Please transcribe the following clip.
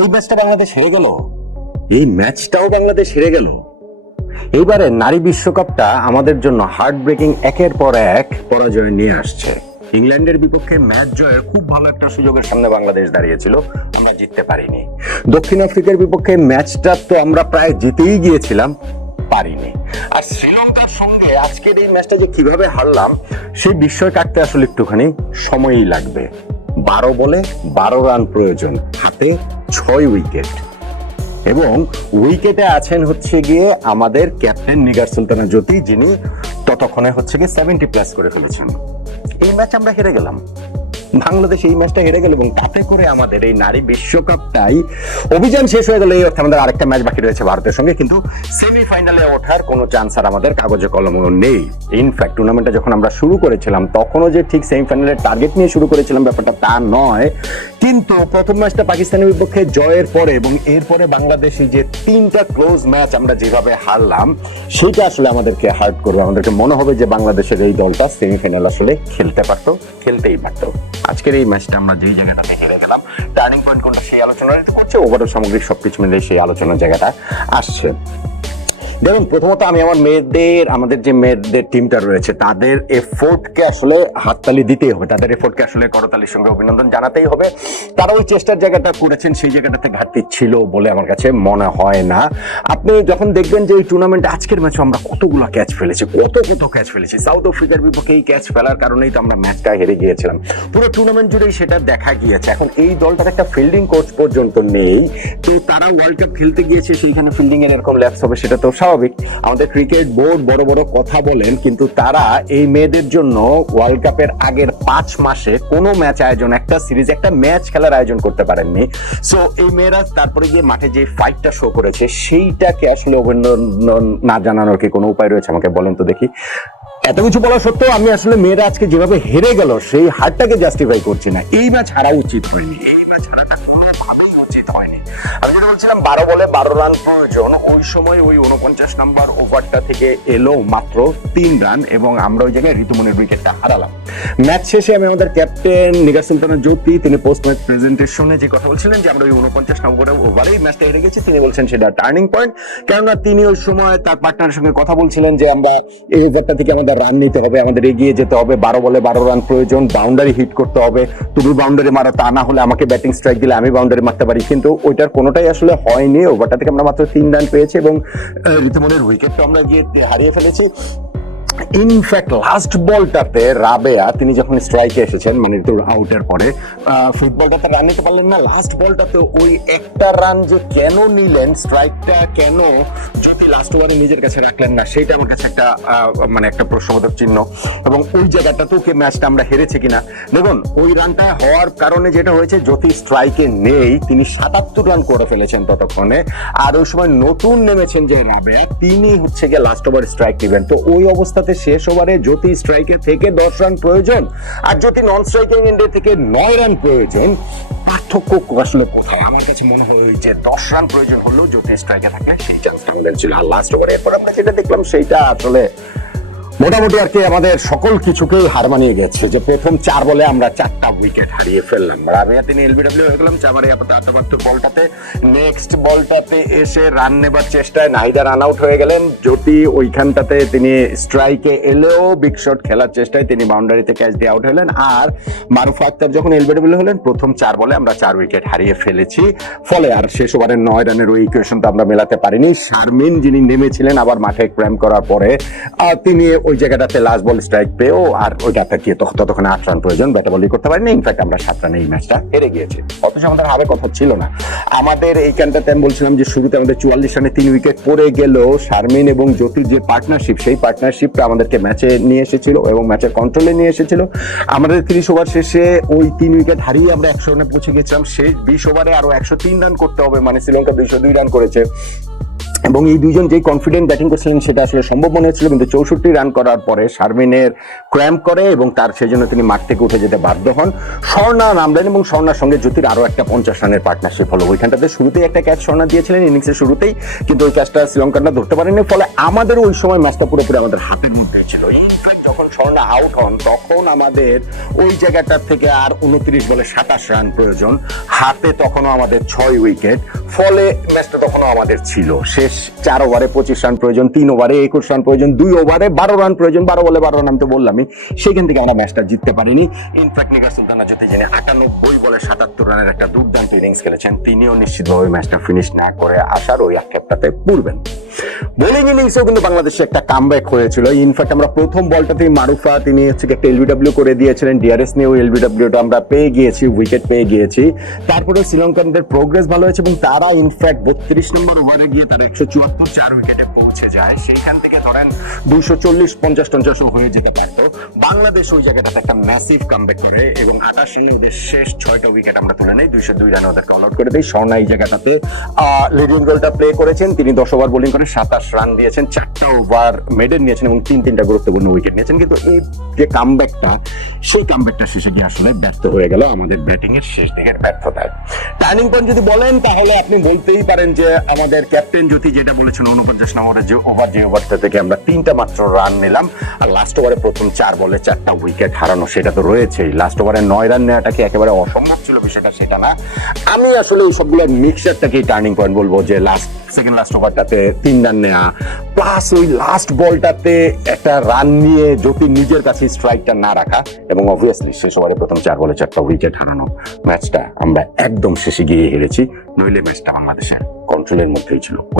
এই ম্যাচটা বাংলাদেশ হেরে গেল, এই ম্যাচটাও বাংলাদেশ হেরে গেল। এইবারে নারী বিশ্বকাপটা আমাদের জন্য হার্ট ব্রেকিং একের পর এক পরাজয় নিয়ে আসছে। ইংল্যান্ডের বিপক্ষে ম্যাচ জয়ের খুব ভালো একটা সুযোগের সামনে বাংলাদেশ দাঁড়িয়েছিল, আমরা জিততে পারিনি। দক্ষিণ আফ্রিকার বিপক্ষে ম্যাচটা তো আমরা প্রায় জিতেই গিয়েছিলাম, পারিনি। আর শ্রীলঙ্কার সঙ্গে আজকের এই ম্যাচটা যে কিভাবে হারলাম সেই বিস্ময় কাটতে আসলে একটুখানি সময়ই লাগবে। 12 বলে 12 রান প্রয়োজন, হাতে 6 উইকেট, এবং উইকেটে আছেন হচ্ছে গিয়ে আমাদের ক্যাপ্টেন নিগার সুলতানা জ্যোতি, যিনি ততক্ষণে হচ্ছে গিয়ে 70 প্লাস করে ফেলেছেন। এই ম্যাচ আমরা হেরে গেলাম, বাংলাদেশ এই ম্যাচটা হেরে গেল, এবং তাতে করে আমাদের এই নারী বিশ্বকাপটাই অভিযান শেষ হয়ে গেল। এই অর্থে আমাদের আরেকটা ম্যাচ বাকি রয়েছে ভারতের সঙ্গে, কিন্তু সেমিফাইনালে ওঠার কোনো চান্স আর আমাদের কাগজে কলমেও নেই। ইনফ্যাক্ট টুর্নামেন্টটা যখন আমরা শুরু করেছিলাম তখনও যে ঠিক সেমিফাইনালের টার্গেট নিয়ে শুরু করেছিলাম ব্যাপারটা তা নয়, কিন্তু প্রথম ম্যাচটা পাকিস্তানের বিপক্ষে জয়ের পরে এবং এরপরে বাংলাদেশে যে 3টা ক্লোজ ম্যাচ আমরা যেভাবে হারলাম সেটা আসলে আমাদেরকে হার্ট করবে। আমাদেরকে মনে হবে যে বাংলাদেশের এই দলটা সেমিফাইনাল আসলে খেলতে পারতো, খেলতেই পারতো। আজকের এই ম্যাচটা আমরা যেই জায়গাটাতে হেরে গেলাম, টার্নিং পয়েন্ট কোনটা সেই আলোচনা করছে, ওভারঅল সামগ্রিক সবকিছু মিলে সেই আলোচনার জায়গাটা আসছে। দেখুন, প্রথমত আমি আমাদের যে মেয়েদের টিমটা রয়েছে তাদের এফোর্টকে আসলে হাততালি দিতেই হবে, তাদের এফোর্টকে আসলে করতালির সঙ্গে অভিনন্দন জানাতেই হবে। তারা ওই চেষ্টার জায়গাটা করেছেন, সেই জায়গাটাতে ঘাটতি ছিল বলে আমার কাছে মনে হয় না। আপনি যখন দেখবেন যে এই টুর্নামেন্টে আজকের ম্যাচে আমরা কতগুলো ক্যাচ ফেলেছি, কত ক্যাচ ফেলেছি, সাউথ আফ্রিকার বিপক্ষে এই ক্যাচ ফেলার কারণেই তো আমরা ম্যাচটা হেরে গিয়েছিলাম। পুরো টুর্নামেন্ট জুড়েই সেটা দেখা গিয়েছে। এখন এই দলটার একটা ফিল্ডিং কোচ পর্যন্ত নেই, তো তারা ওয়ার্ল্ড কাপ খেলতে গিয়েছে, সেইখানে ফিল্ডিং এর এরকম ল্যাপস হবে, সেটা তো স্বাভাবিক। আমাদের ক্রিকেট বোর্ড বড় বড় কথা বলেন, কিন্তু তারা এই মেয়েদের জন্য ওয়ার্ল্ড কাপের আগের 5 মাসে কোনো ম্যাচ আয়োজন, একটা সিরিজ, একটা ম্যাচ খেলার আয়োজন করতে পারেননি। সো এই মেয়েরা তারপরে যে মাঠে যে ফাইটটা শো করেছে সেইটাকে আসলে অভিনন্দন না জানানোর কি কোনো উপায় রয়েছে? আমাকে বলেন তো দেখি। এত কিছু বলা সত্ত্বেও আমি আসলে মেয়েরা আজকে যেভাবে হেরে গেল সেই হারটাকে জাস্টিফাই করছি না। এই ম্যাচ হারা উচিত হয়নি, এই ম্যাচ হারাটা কোনোভাবেই উচিত হয়নি। আমি যেটা বলছিলাম 12 বলে 12 রান প্রয়োজন, ওই সময় ওই 49 নম্বর ওভারটা থেকে এলো মাত্র 3 রান, এবং আমরা ওই জায়গায় ঋতুমনের উইকেটটা হারালাম। ম্যাচ শেষে আমি আমাদের ক্যাপ্টেন নিগার সুলতানা জ্যোতি, তিনি পোস্ট ম্যাচ প্রেজেন্টেশনে যে কথা বলছিলেন যে আমরা ওই 49 নম্বর ওভারেই ম্যাচটা হেরে গেছি, তিনি বলছেন সেটা টার্নিং পয়েন্ট। কেননা তিনি ওই সময় তার পার্টনারের সঙ্গে কথা বলছিলেন যে আমরা এই ওভারটা থেকে আমাদের রান নিতে হবে, আমাদের এগিয়ে যেতে হবে, 12 বলে 12 রান প্রয়োজন, বাউন্ডারি হিট করতে হবে, তুমি বাউন্ডারি মারো, তা না হলে আমাকে ব্যাটিং স্ট্রাইক দিলে আমি বাউন্ডারি মারতে পারি। কিন্তু ওইটার কোনোটাই আসলে হয়নি। ওভারটা থেকে আমরা মাত্র 3 রান পেয়েছি এবং ঋতুমনের উইকেটটা আমরা গিয়ে হারিয়ে ফেলেছি। ইনফ্যাক্ট লাস্ট বলটাতে রাবেয়া, তিনি যখন স্ট্রাইকে এসেছেন, মানে তোর আউটের পরে ফিফথ বলটাতে রান নিতে পারলেন না, লাস্ট বলটাতে ওই একটা রান যে কেন নিলেন, স্ট্রাইকটা কেন যদি লাস্ট ওভারে নিজের কাছে রাখলেন না, সেটা আমার কাছে একটা মানে একটা প্রশ্নবোধক চিহ্ন। এবং ওই জায়গাটাতেও কি ম্যাচটা আমরা হেরেছি কিনা। দেখুন, ওই রানটা হওয়ার কারণে যেটা হয়েছে, জ্যোতি স্ট্রাইকে নেই, তিনি 77 রান করে ফেলেছেন ততক্ষণে, আর ওই সময় নতুন নেমেছেন যে রাবেয়া, তিনি হচ্ছে গিয়ে লাস্ট ওভার স্ট্রাইক দিবেন। তো ওই অবস্থা শেষ ওভারে জ্যোতি স্ট্রাইকে থেকে 10 রান প্রয়োজন, আর জ্যোতি নন স্ট্রাইকিং এন্ডে থেকে 9 রান প্রয়োজন। পার্থক্য আসলে কোথায়? আমার কাছে মনে হয় যে 10 রান প্রয়োজন হলেও জ্যোতি স্ট্রাইকে থাকলে সেই চান্সটা আমাদের ছিল। আর লাস্ট ওভারে এরপর আমরা যেটা দেখলাম সেইটা আসলে মোটামুটি আর কি আমাদের সকল কিছুকেই হার মানিয়ে গেছে। যে প্রথম 4 বলে আমরা 4টা উইকেট হারিয়ে ফেললাম। রাবিয়া তিনি এলবিডব্লিউ হয়ে গেলাম 4 বলটাতে। নেক্সট বলটাতে এসে রান নেবার চেষ্টায় নাহিদা রান আউট হয়ে গেলেন। জ্যোতি ওইখানটাতে তিনি স্ট্রাইকে এলেও বিগ শট খেলার চেষ্টায় তিনি বাউন্ডারিতে ক্যাচ দিয়ে আউট হলেন। আর মারুফ আক্তার যখন এলবিডব্লিউ হলেন, প্রথম 4 বলে আমরা 4 উইকেট হারিয়ে ফেলেছি। ফলে আর শেষ ওভারের 9 রানের ওই ইকুয়েশন তো আমরা মেলাতে পারিনি। শারমিন যিনি নেমেছিলেন আবার মাঠে ক্র্যাম করার পরে, তিনি ওই জায়গাটাতে লাস্ট বল স্ট্রাইক পেয়েও আর ওইটাতে কি ততক্ষণে 8 রান প্রয়োজন, ব্যাট বলই করতে পারিনি। ইনফ্যাক্ট আমরা 7 রানে এই ম্যাচটা হেরে গিয়েছি। অথচ আমাদের হারের কথা ছিল না। আমাদের এইখানটাতে আমি বলছিলাম যে শুরুতে আমাদের 44 রানে 3 উইকেট পড়ে গেল। শারমিন এবং জ্যোতির যে পার্টনারশিপ, সেই পার্টনারশিপটা আমাদেরকে ম্যাচে নিয়ে এসেছিল এবং ম্যাচের কন্ট্রোলে নিয়ে এসেছিল। আমাদের 30 ওভার শেষে ওই 3 উইকেট হারিয়ে আমরা 100 রানে পৌঁছে গেছিলাম। শেষ 20 ওভারে আরো 103 রান করতে হবে, মানে শ্রীলঙ্কা 202 রান করেছে। এবং এই দুইজন যেই কনফিডেন্ট ব্যাটিং করছিলেন সেটা আসলে সম্ভব মনে হচ্ছিল, কিন্তু 64 রান করার পরে শারমিনের ক্র্যাম্প করে এবং তার সেজন্য তিনি মাঠ থেকে উঠে যেতে বাধ্য হন। স্বর্ণা নামলেন এবং স্বর্ণার সঙ্গে জ্যোতির আরো একটা 50 রানের পার্টনারশিপ হলো। ওইখানটাতে শুরুতেই একটা ক্যাচ স্বর্ণা দিয়েছিলেন ইনিংসের শুরুতেই, কিন্তু ওই ক্যাচটা শ্রীলঙ্কানরা ধরতে পারেনি, ফলে আমাদের ওই সময় ম্যাচটা পুরোপুরি আমাদের হাতের মধ্যে ছিল। ইনফ্যাক্ট যখন স্বর্ণা আউট হন তখন আমাদের ওই জায়গাটার থেকে আর 29 বলে 27 রান প্রয়োজন, হাতে তখনও আমাদের 6 উইকেট, ফলে ম্যাচটা তখনও আমাদের ছিল। শেষ 4 ওভারে 25 রান প্রয়োজন, 3 ওভারে 21 রান প্রয়োজন, 2 ওভারে 12 রান প্রয়োজন, 12 বলে 12 রান আমি তো বললামই। সেখান থেকে আমরা ম্যাচটা জিততে পারিনি। ইনফ্যাক্ট নিগার সুলতানা জ্যোতি যিনি 98 বলে 77 রানের একটা দুর্দান্ত ইনিংস খেলেছেন, তিনিও নিশ্চিতভাবে ম্যাচটা ফিনিশ না করে আসার ওই আক্ষেপটাতে পড়বেন। বোলিং ইনিংসেও কিন্তু বাংলাদেশে একটা কামব্যাক হয়েছিল। ইনফ্যাক্ট আমরা প্রথম বলটাতেই মারুফা তিনি হচ্ছে একটা এলবিডব্লিউ করে দিয়েছিলেন, ডিআরএস নিয়েও এলবিডব্লিউটা আমরা পেয়ে গিয়েছি, উইকেট পেয়ে গিয়েছি। তারপরে শ্রীলঙ্কানদের প্রোগ্রেস ভালো হয়েছে এবং তারা ইনফ্যাক্ট 32 নম্বর ওভারে গিয়ে তারা 174 4 উইকেটে পৌঁছে যায়। সেইখান থেকে ধরেন 240-50 হয়ে যেতে পারতো। বাংলাদেশ ওই জায়গাটাতে একটা ম্যাসিভ কামব্যাক করে এবং 28 রানে ওদের শেষ 6টা উইকেট আমরা তুলে নেই, 202 রানে ওদেরকে অল আউট করে দেই। স্বর্ণা এই জায়গাটাতে লিডিং রোলটা প্লে করেছেন, তিনি 10 ওভার বোলিং করে 27 রান দিয়েছেন, 4টা ওভার মেডেন নিয়েছেন এবং 3টা গুরুত্বপূর্ণ উইকেট নিয়েছেন। কিন্তু এই যে কামব্যাকটা, সেই কামব্যাকটা শেষে গিয়ে আসলে ব্যর্থ হয়ে গেল আমাদের ব্যাটিং এর শেষ দিকের ব্যর্থতায়। টার্নিং পয়েন্ট যদি বলেন তাহলে আপনি বলতেই পারেন যে আমাদের ক্যাপ্টেন জ্যোতি যেটা বলেছেন 49 নম্বরের যে ওভারটা থেকে আমরা 3টা মাত্র রান নিলাম, আর লাস্ট ওভারে প্রথম 4 বলে 4টা উইকেট হারানো, সেটা তো রয়েছেই। লাস্ট ওভারে 9 রান নেওয়াটাকে একেবারে অসম্ভব ছিল বিষয়টা, সেটা না। আমি আসলে এই সবগুলোর মিক্সচারটাকেই টার্নিং পয়েন্ট বলবো, যে সেকেন্ড লাস্ট ওভারটাতে 3 রান নেওয়া প্লাস ওই লাস্ট বলটাতে একটা রান নিয়ে জ্যোতি নিজের কাছে স্ট্রাইকটা না রাখা এবং অবভিয়াসলি শেষ ওভারে প্রথম 4 বলে 4টা উইকেট হারানো। ম্যাচটা আমরা একদম শেষে গিয়ে হেরেছি, নইলে ম্যাচটা বাংলাদেশের কন্ট্রোলের মধ্যেই ছিল।